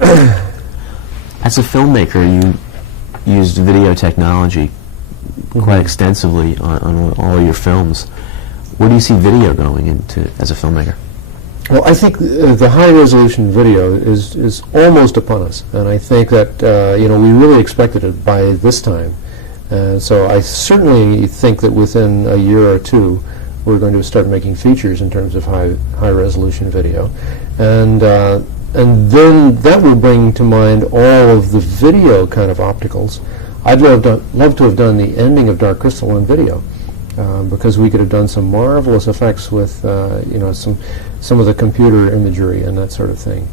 As a filmmaker, you used video technology quite extensively on all your films. Where do you see video going into as a filmmaker? Well, I think the high-resolution video is almost upon us, and I think that we really expected it by this time. So I certainly think that within a year or two, we're going to start making features in terms of high-resolution video, and then that will bring to mind all of the video kind of opticals. I'd love to have done the ending of Dark Crystal on video, because we could have done some marvelous effects with some of the computer imagery and that sort of thing,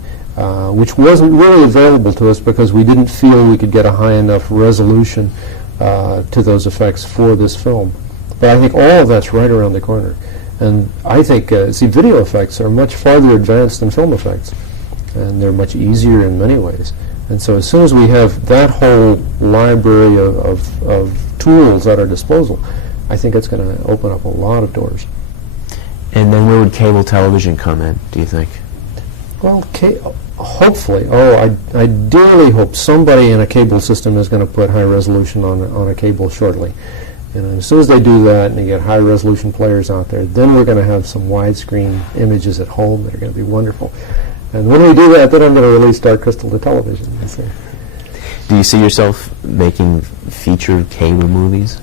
which wasn't really available to us because we didn't feel we could get a high enough resolution to those effects for this film. But I think all of that's right around the corner. And I think, video effects are much farther advanced than film effects, and they're much easier in many ways. And so as soon as we have that whole library of tools at our disposal, I think it's going to open up a lot of doors. And then where would cable television come in, do you think? Well, hopefully. I dearly hope somebody in a cable system is going to put high resolution on a cable shortly. As soon as they do that and they get high resolution players out there, then we're going to have some widescreen images at home that are going to be wonderful. And when we do that, then I'm going to release Dark Crystal to television. So. Do you see yourself making featured cable movies?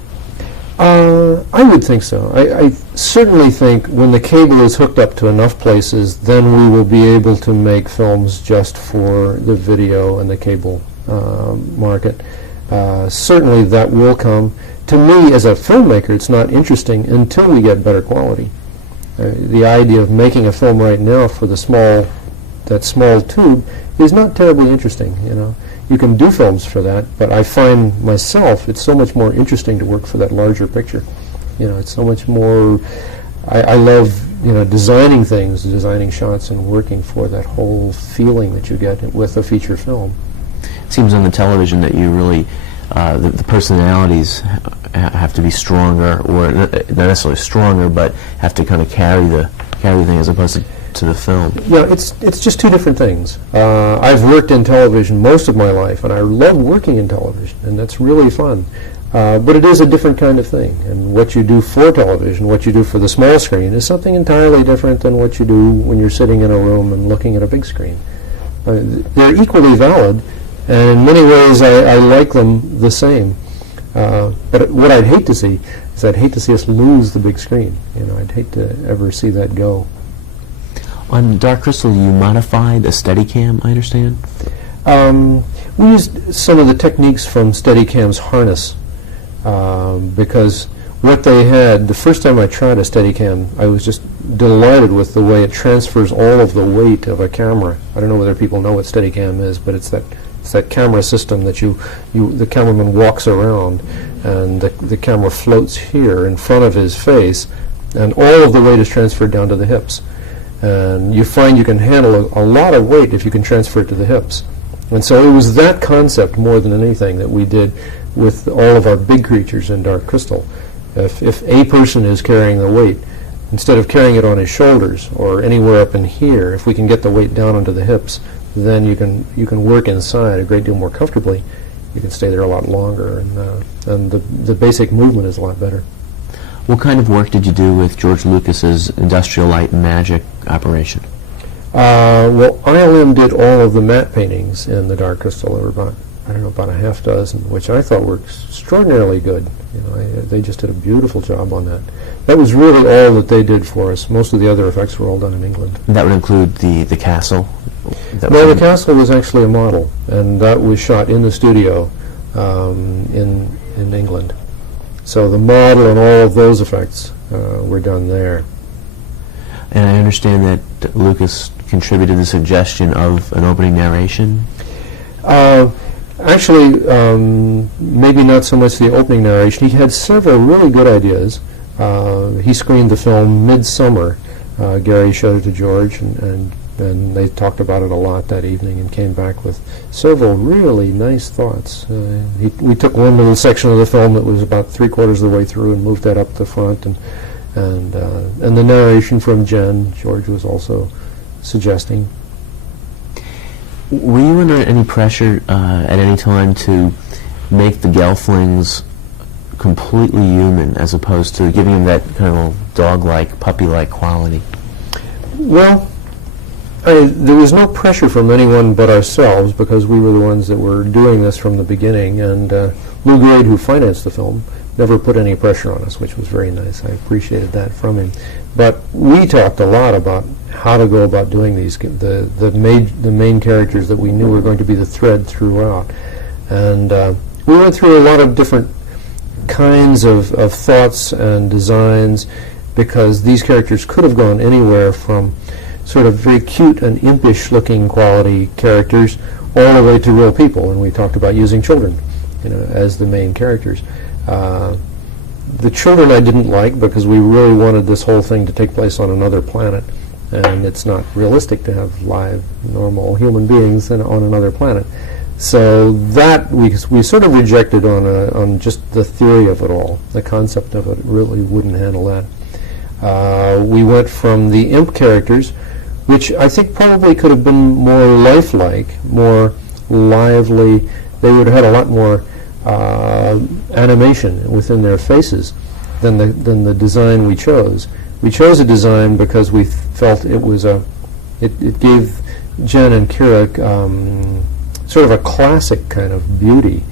I would think so. I certainly think when the cable is hooked up to enough places, then we will be able to make films just for the video and the cable market. Certainly that will come. To me, as a filmmaker, it's not interesting until we get better quality. The idea of making a film right now for that small tube is not terribly interesting. You can do films for that, but I find myself it's so much more interesting to work for that larger picture. It's so much more. I love designing things, designing shots, and working for that whole feeling that you get with a feature film. It seems on the television that you really the personalities have to be stronger, or not necessarily stronger, but have to kind of carry the thing as opposed to the film. Yeah, it's just two different things. I've worked in television most of my life, and I love working in television, and that's really fun. But it is a different kind of thing, and what you do for television, what you do for the small screen, is something entirely different than what you do when you're sitting in a room and looking at a big screen. They're equally valid, and in many ways I like them the same. But what I'd hate to see is I'd hate to see us lose the big screen. I'd hate to ever see that go. On Dark Crystal, you modified a Steadicam, I understand? We used some of the techniques from Steadicam's harness, because what they had, the first time I tried a Steadicam, I was just delighted with the way it transfers all of the weight of a camera. I don't know whether people know what Steadicam is, but it's that camera system that the cameraman walks around, and the camera floats here in front of his face, and all of the weight is transferred down to the hips. And you find you can handle a lot of weight if you can transfer it to the hips. And so it was that concept more than anything that we did with all of our big creatures in Dark Crystal. If a person is carrying the weight, instead of carrying it on his shoulders or anywhere up in here, if we can get the weight down onto the hips, then you can work inside a great deal more comfortably. You can stay there a lot longer, and the basic movement is a lot better. What kind of work did you do with George Lucas's Industrial Light and Magic operation? Well, ILM did all of the matte paintings in the Dark Crystal. There were about a half dozen, which I thought were extraordinarily good. They just did a beautiful job on that. That was really all that they did for us. Most of the other effects were all done in England. And that would include the castle? No, the castle was actually a model, and that was shot in the studio in England. So the model and all of those effects were done there. And I understand that Lucas contributed the suggestion of an opening narration? Actually, maybe not so much the opening narration. He had several really good ideas. He screened the film Midsummer. Gary showed it to George, and they talked about it a lot that evening and came back with several really nice thoughts. We took one little section of the film that was about 3/4 of the way through and moved that up the front, and the narration from Jen, George was also suggesting. Were you under any pressure at any time to make the Gelflings completely human, as opposed to giving them that kind of dog-like, puppy-like quality? Well, there was no pressure from anyone but ourselves, because we were the ones that were doing this from the beginning, and Lou Grade, who financed the film, never put any pressure on us, which was very nice. I appreciated that from him. But we talked a lot about how to go about doing these, the main characters that we knew were going to be the thread throughout. And we went through a lot of different kinds of thoughts and designs, because these characters could have gone anywhere from sort of very cute and impish looking quality characters all the way to real people, and we talked about using children, as the main characters. The children I didn't like, because we really wanted this whole thing to take place on another planet, and it's not realistic to have live, normal human beings on another planet. So that we sort of rejected on just the theory of it all. The concept of it really wouldn't handle that. We went from the imp characters, which I think probably could have been more lifelike, more lively. They would have had a lot more animation within their faces than the design we chose. We chose a design because we felt it was it gave Jen and Kira sort of a classic kind of beauty.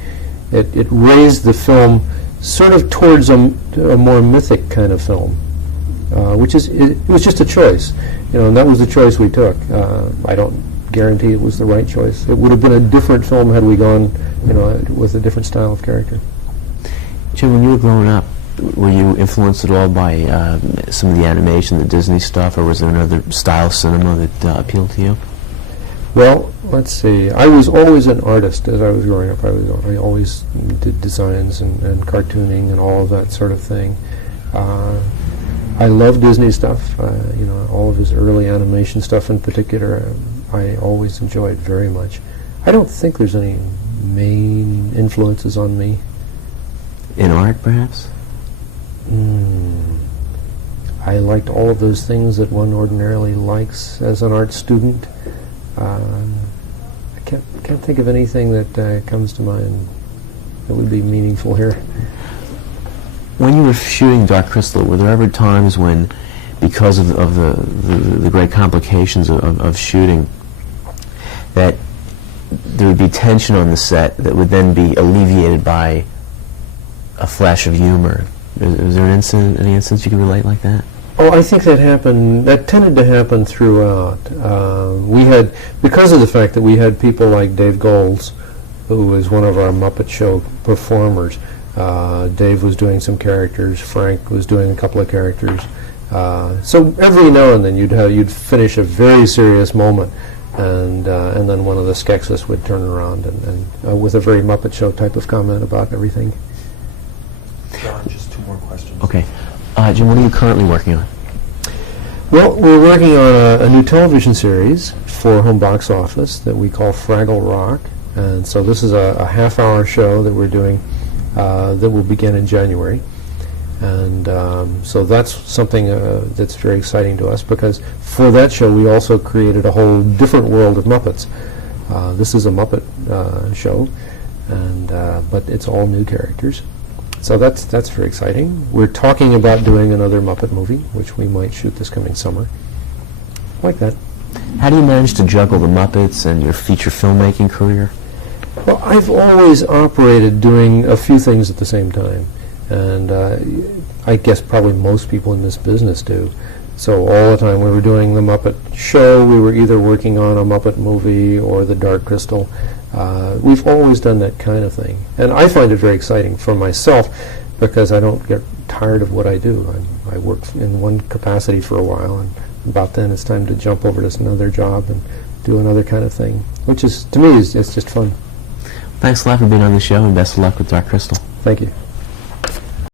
It raised the film sort of towards a more mythic kind of film, which is it was just a choice, and that was the choice we took. I don't guarantee it was the right choice. It would have been a different film had we gone, with a different style of character. Jim, when you were growing up, were you influenced at all by some of the animation, the Disney stuff, or was there another style of cinema that appealed to you? Well, let's see. I was always an artist as I was growing up. I always did designs and cartooning and all of that sort of thing. I love Disney stuff. All of his early animation stuff in particular, I always enjoyed very much. I don't think there's any main influences on me. In art, perhaps? I liked all of those things that one ordinarily likes as an art student. I can't think of anything that comes to mind that would be meaningful here. When you were shooting Dark Crystal, were there ever times when, because of the great complications of shooting, that there would be tension on the set that would then be alleviated by a flash of humor? Is there any instance you can relate like that? Oh, I think that happened. That tended to happen throughout. We had, because of the fact that we had people like Dave Golds, who was one of our Muppet Show performers. Dave was doing some characters. Frank was doing a couple of characters. So every now and then you'd finish a very serious moment, and then one of the Skeksis would turn around and with a very Muppet Show type of comment about everything. John, just two more questions. Okay. Jim, what are you currently working on? Well, we're working on a new television series for home box office that we call Fraggle Rock. And so this is a half-hour show that we're doing that will begin in January. And so that's something that's very exciting to us, because for that show we also created a whole different world of Muppets. This is a Muppet show, and but it's all new characters. So that's very exciting. We're talking about doing another Muppet movie, which we might shoot this coming summer. Like that. How do you manage to juggle the Muppets and your feature filmmaking career? Well, I've always operated doing a few things at the same time, and I guess probably most people in this business do. So all the time we were doing the Muppet Show, we were either working on a Muppet movie or the Dark Crystal. We've always done that kind of thing, and I find it very exciting for myself, because I don't get tired of what I do. I work in one capacity for a while, and about then it's time to jump over to another job and do another kind of thing, which is, to me, it's just fun. Thanks a lot for being on the show, and best of luck with Dark Crystal. Thank you.